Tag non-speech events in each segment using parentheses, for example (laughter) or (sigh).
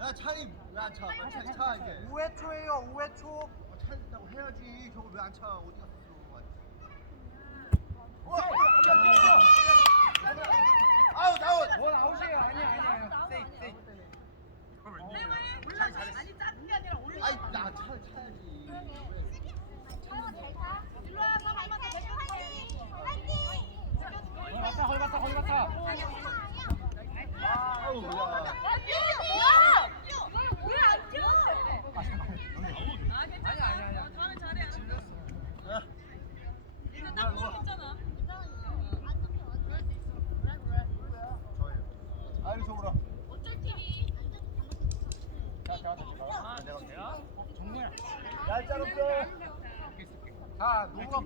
야 차니 왜안 차? 빨리 차, 차 이제. 5회 초에요 5회 초 어, 차 있다고 해야지. 저거 왜 안 차? 어디 갔어? 어, 아웃 아웃. 원 아웃이에요 아니야 아니야 세이 세이 아이 나 차, 차야지. 거기 맞다 거기 맞다 거기 맞다 아우 야. 아니야 아니야 아니야 야. 저예요. 아유 속으로. 자, 자, 자, 내가 내가. 정말 얄짤 없어. 자 누가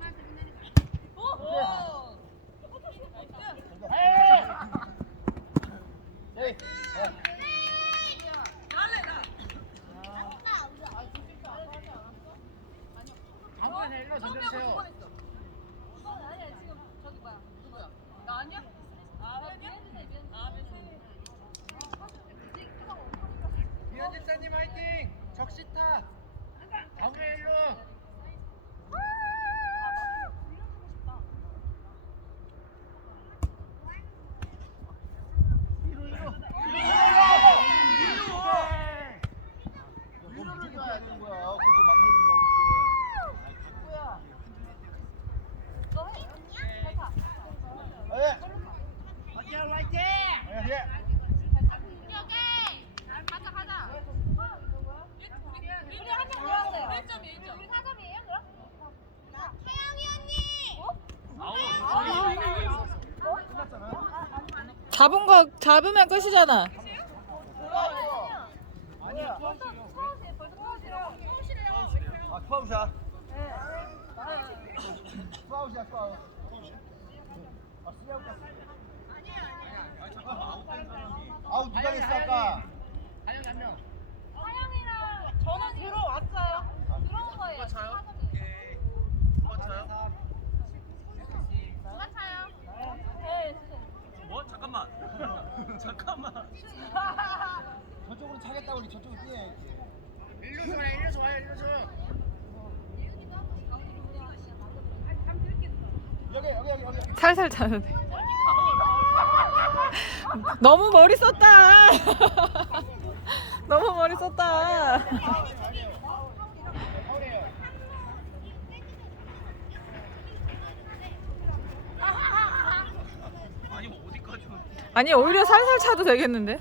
집사님 화이팅 적시타 다음에 일로 너 무조건 해야 되는 거야. 그거 막내는 거야. 예. 화이팅 화이팅 예, 예. 끝났잖아. 잡으면 끝이잖아. 아니야. 아. 아. 아웃 누가 했어, 아까? 한명 한명 저는 들어왔어요. 들어온 거예요. 누가 차요? 누가 차요? 누가 차요? 네. 뭐? 잠깐만. 잠깐만. 저쪽으로 차겠다고 우리 저쪽으로 뛰어야지. 일로 좋아요 일로 좋아요 일로 좋아 여기, 여기, 여기, 여기. 살살 돼. 너무 머리 썼다. (laughs) 너무 머리 썼다. 뭐? 아니 오히려 살살 차도 되겠는데?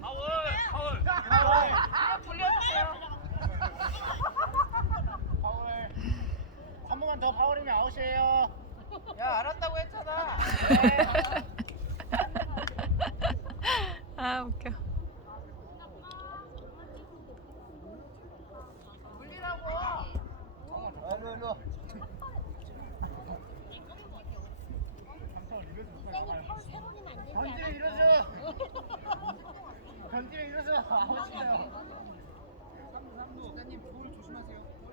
파울, 파울. 파울 한 번만 더 파울이면 아웃이에요 야 알았다고 했잖아. 아 웃겨. 아, 일로, 일로. 던지면 이러죠 던지면 이러죠 아웃이에요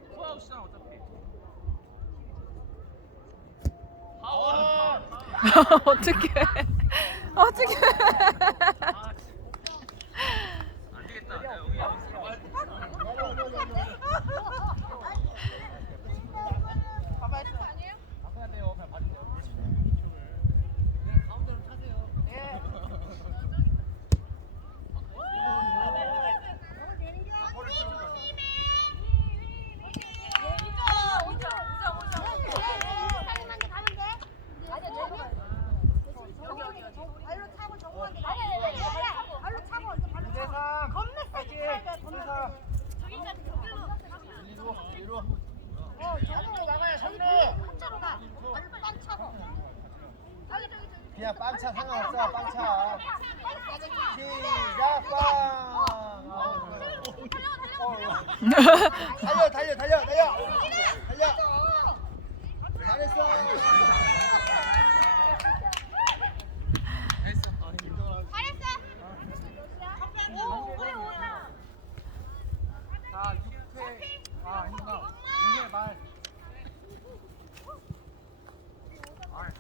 투아웃이잖아 어차피. 어떻게? 어떻게? 아, 씨. (laughs) (laughs) 안 되겠다. 야, 여기 가만 있어. 아니에요? 바꿔야 돼요. 그냥 봐주세요. 파이팅 무대상 이리로, 이리로. 손으로 나가요 손으로 그냥 빵차 상관없어, 빵차. 시작, (laughs) 빵! 달려, 달려, 달려, 달려! 달려! 잘했어! 자 6회 아 아닌가 2회 말 아,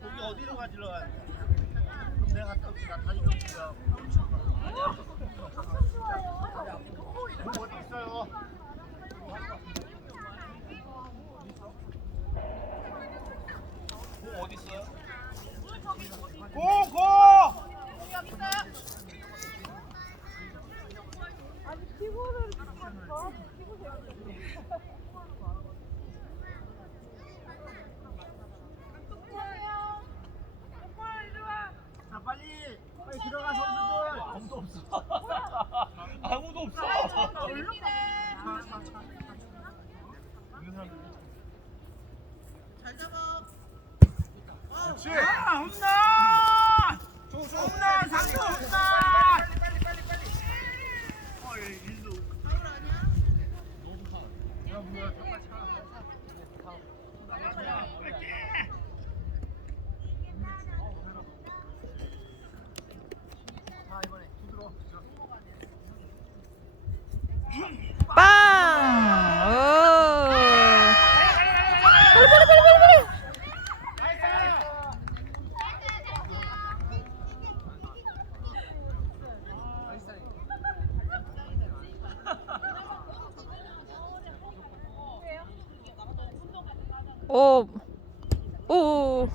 괜히 어디로 가지러 가는데? 그럼 내가 갔다 올게. 나 다리 좀 주라. 공 어디 있어요? Mira, mira. 오, 오,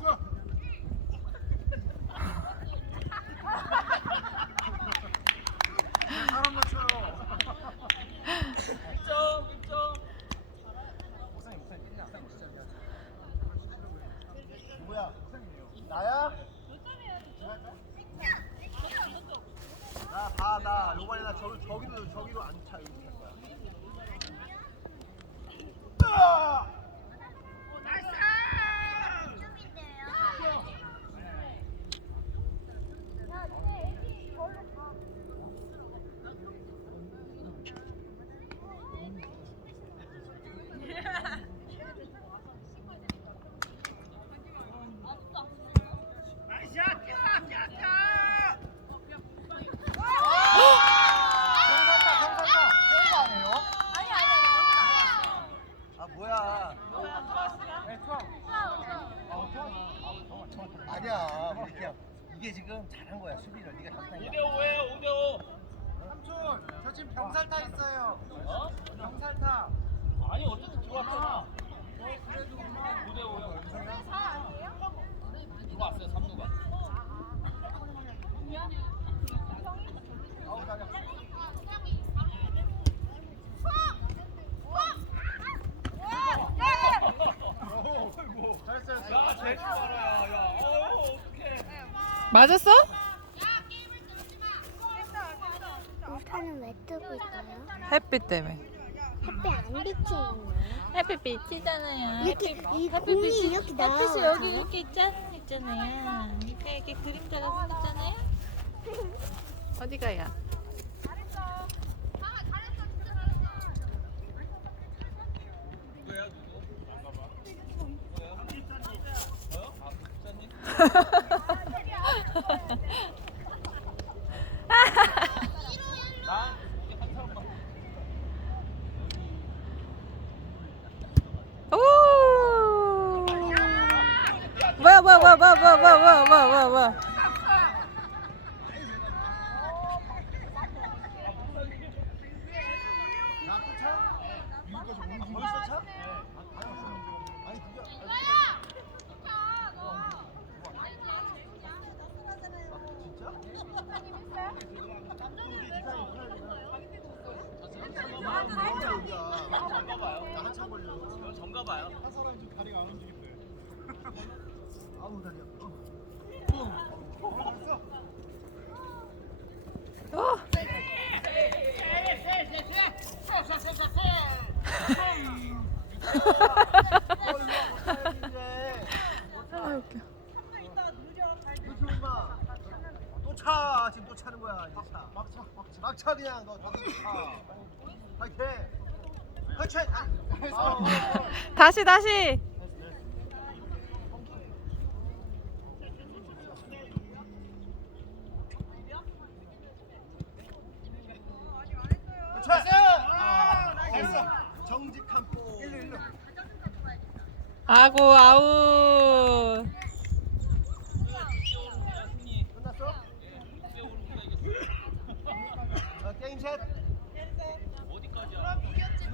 사람 맞춰요. 1점 1점. 누구야? 나야? 나, 봐, 나, 요번에 나 저기, 저기로, 저기로 안 차, 이렇게 할 거야. 으아! 나이스, 야, 뛰어, 뛰어, 뛰어! 경산다, 경산다. 세이브 안 해요? 아, 뭐야. 아니야, 우리 그냥 이게 지금 잘한 거야, 수비를. 네가 잘한 5대 5예요 5대 5. 삼촌, 저 지금 병살타 있어요. 어? 병살타. 아니 어쨌든 들어왔잖아. 5대 5요. 들어왔어요 3루가. 아우, 다녀. 잘했어, 잘했어. 야 제일 잘하야. 야. 어 어떡해. 맞았어? 우산은 왜 뜨고 있어요? 햇빛 때문에. 햇빛 안 비치는 거예요? 햇빛 비치잖아요. 이렇게 햇빛, 이 공이 비치- 이렇게 햇빛이 나와가지고. 여기 이렇게 있잖, 있잖아요. 이렇게, 이렇게 그림자가 생겼잖아요. 어디 가야? (laughs) 와, 와, 와, 와, 와, 와, 와, 와. 봐요. 나 한참 걸려. 점가 봐요. 한 사람이 좀 다리가 안 움직인대. 아. 그렇지. 아, 다시, 다시. 아고 아우 끝났어? 자, 게임 셋. 그럼 이겼지.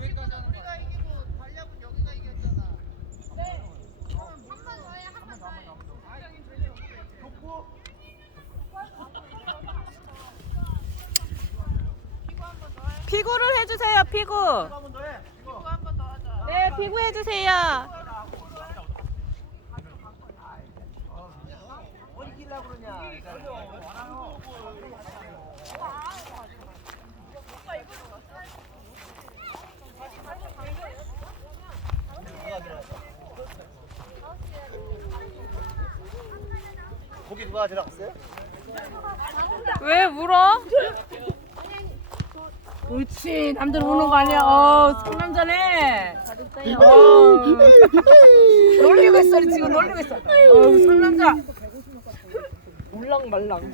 한번 더해 피구를 해주세요 피구 한번 더 해. 이거. 네 피구 해주세요 뭘 이기려고 그러냐. 고기 누가 가져갔어요? 왜 울어? 그렇지 남들 우는 거 아니야 어 상남자네 어. 놀리고 있어 지금 놀리고 있어 어 상남자 울랑말랑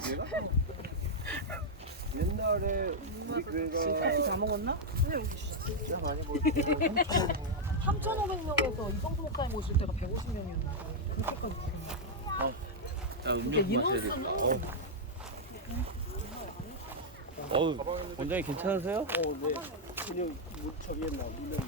옛날에 우리 교회가 다 먹었나? 진짜 많이 먹었어요. 3,500명에서 이성수 목사님 오실 때가 150명이었는데 그렇게까지 자 음료 마셔야겠다. 어. 어우 원장님 괜찮으세요? 어, 네. 그냥 못 했나 물론.